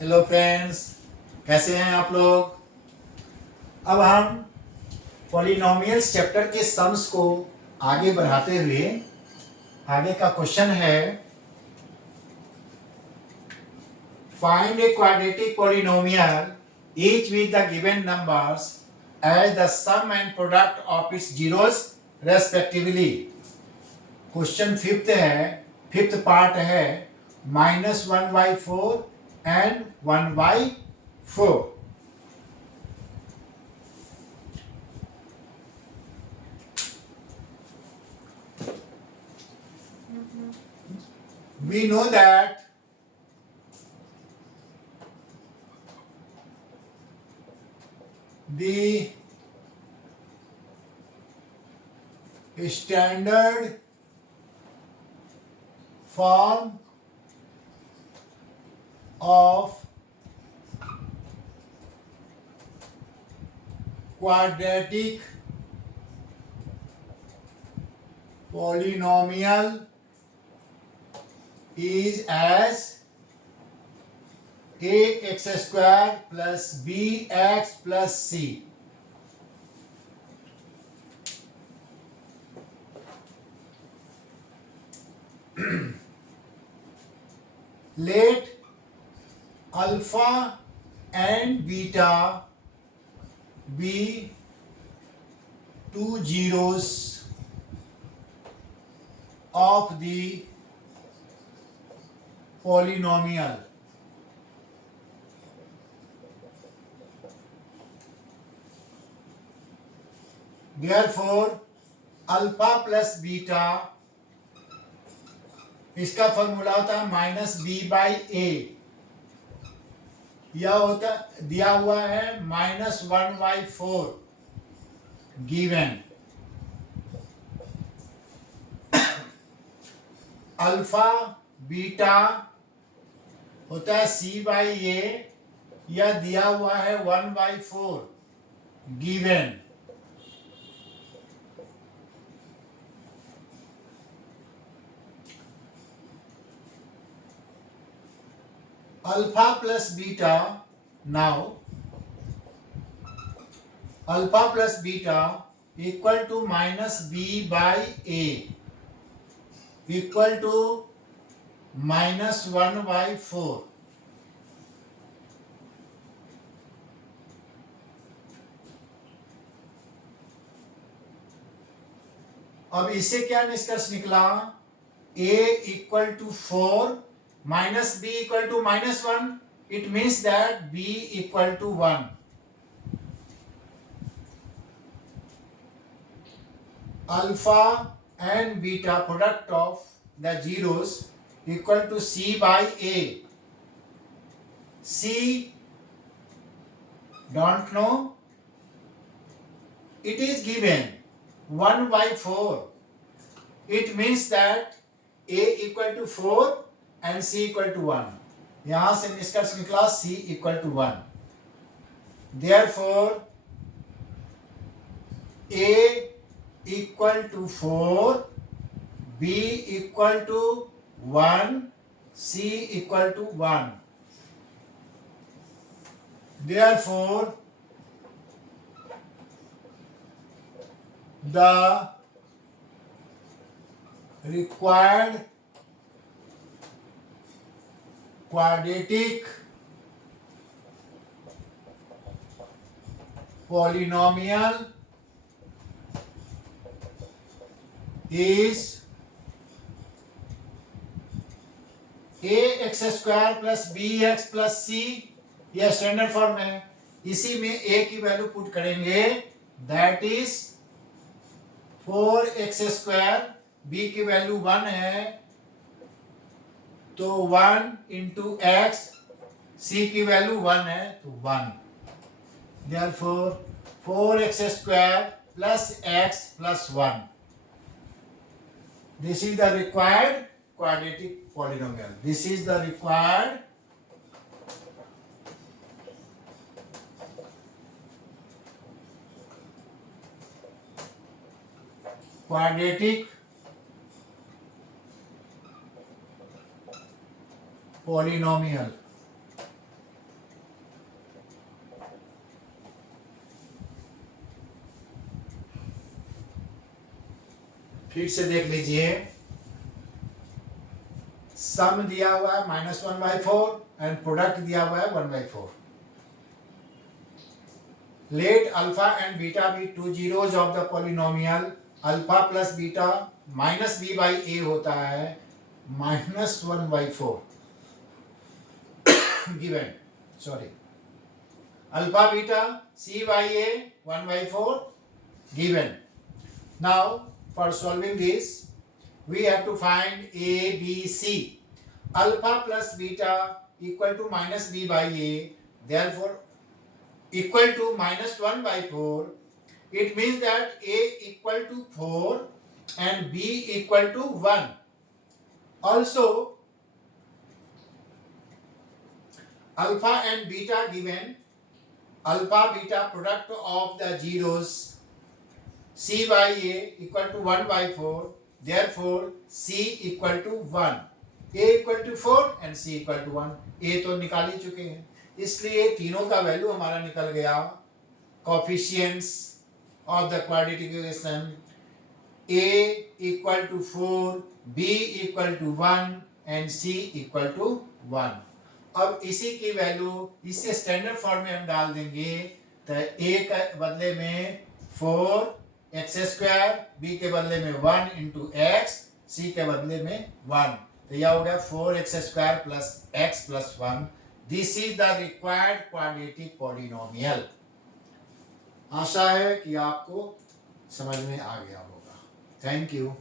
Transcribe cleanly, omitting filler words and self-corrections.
Hello friends, कैसे हैं आप लोग। अब हम पॉलिनोमियल्स चैप्टर के सम्स को आगे बढ़ाते हुए आगे का क्वेश्चन है, find a quadratic polynomial each with the given numbers as the sum and product of its zeros respectively. Question fifth part है -1/4 and 1/4। We know that the standard form of quadratic polynomial is as ax square plus bx plus c. Let alpha and beta be two zeros of the polynomial. Therefore, alpha plus beta, इसका फॉर्मूला होता है -b/a। यह होता दिया हुआ है -1/4 given. Alpha beta होता है c/a, यह दिया हुआ है 1/4 given. Alpha plus beta, now alpha plus beta equal to -b/a equal to -1/4। अब इससे क्या निष्कर्ष निकला, a equal to 4 minus b equal to -1, it means that b equal to 1. Alpha and beta product of the zeros equal to c/a. C don't know, it is given 1/4. It means that a equal to 4 and c equal to 1. यहां से निष्कर्ष निकला c equal to 1. Therefore, a equal to 4, b equal to 1, c equal to 1. Therefore, the required quadratic polynomial is ax square plus bx plus c। यह standard form है, इसी में a की value put करेंगे, that is 4x square, b की वैल्यू 1 है तो 1 into x, c की वैल्यू 1 है तो 1। Therefore 4x square plus x plus 1. This is the required quadratic polynomial. This is the required quadratic polynomial. फिर से देख लीजिए, सम दिया हुआ है -1/4 एंड प्रोडक्ट दिया हुआ है 1/4. Let alpha and beta be two zeros of the polynomial. Alpha plus beta minus b by a होता है -1/4 given. Sorry, alpha beta c by a 1/4 given. Now for solving this we have to find a, b, c. Alpha plus beta equal to minus b by a, therefore equal to -1/4. It means that a equal to 4 and b equal to 1. Also alpha and beta given. Alpha beta product of the zeros c by a equal to 1/4. Therefore c equal to 1. a equal to 4 and c equal to 1. a तो निकाल ही चुके हैं, इसलिए तीनों का वैल्यू हमारा निकल गया. Coefficients of the quadratic equation a equal to 4, b equal to 1 and c equal to 1. अब इसी की वैल्यू इसे स्टैंडर्ड फॉर्म में हम डाल देंगे, तो a के बदले में 4x², b के बदले में 1 into x, c के बदले में 1. तो यह हो गया 4x² plus x plus 1. This is the required quadratic polynomial. आशा है कि आपको समझ में आ गया होगा. Thank you.